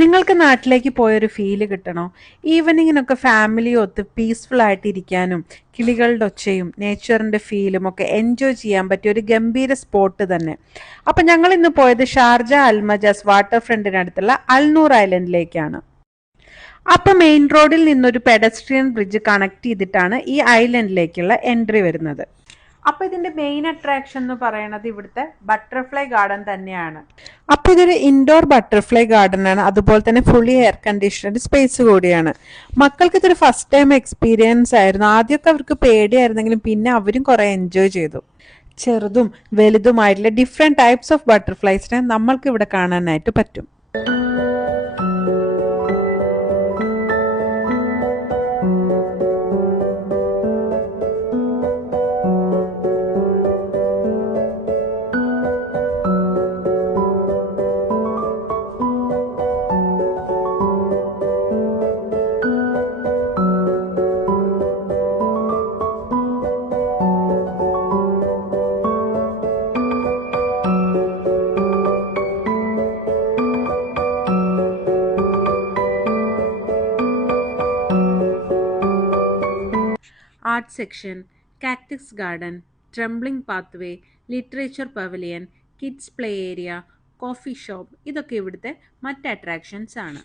നിങ്ങൾക്ക് നാട്ടിലേക്ക് പോയൊരു ഫീല് കിട്ടണോ? ഈവനിങ്ങിനൊക്കെ ഫാമിലി ഒത്ത് പീസ്ഫുൾ ആയിട്ട് ഇരിക്കാനും കിളികളുടെ ഒച്ചയും നേച്ചറിൻ്റെ ഫീലും ഒക്കെ എൻജോയ് ചെയ്യാൻ പറ്റിയ ഒരു ഗംഭീര സ്പോട്ട് തന്നെ. അപ്പം ഞങ്ങൾ ഇന്ന് പോയത് ഷാർജ അൽമജാസ് വാട്ടർ ഫ്രണ്ടിനടുത്തുള്ള അൽനൂർ ഐലൻഡിലേക്കാണ്. അപ്പം മെയിൻ റോഡിൽ നിന്നൊരു പെഡസ്ട്രിയൻ ബ്രിഡ്ജ് കണക്ട് ചെയ്തിട്ടാണ് ഈ ഐലൻഡിലേക്കുള്ള എൻട്രി വരുന്നത്. അപ്പോൾ ഇതിന്റെ മെയിൻ അട്രാക്ഷൻ എന്ന് പറയുന്നത് ഇവിടുത്തെ ബട്ടർഫ്ലൈ ഗാർഡൻ തന്നെയാണ്. അപ്പോൾ ഇതൊരു ഇൻഡോർ ബട്ടർഫ്ലൈ ഗാർഡൻ ആണ്, അതുപോലെ തന്നെ ഫുള്ളി എയർ കണ്ടീഷണഡ് സ്പേസ് കൂടിയാണ്. മക്കൾക്ക് ഇതൊരു ഫസ്റ്റ് ടൈം എക്സ്പീരിയൻസ് ആയിരുന്നു. ആദ്യമൊക്കെ അവർക്ക് പേടിയായിരുന്നെങ്കിലും പിന്നെ അവരും കുറെ എൻജോയ് ചെയ്തു. ചെറുതും വലുതുമായിട്ടുള്ള ഡിഫറെന്റ് ടൈപ്സ് ഓഫ് ബട്ടർഫ്ലൈസിനെ നമ്മൾക്ക് ഇവിടെ കാണാനായിട്ട് പറ്റും. Art section, cactus garden, trembling pathway, literature pavilion, kids play area, coffee shop ഇതൊക്കെ ഇവിടുത്തെ മറ്റ് അട്രാക്ഷൻസ് ആണ്.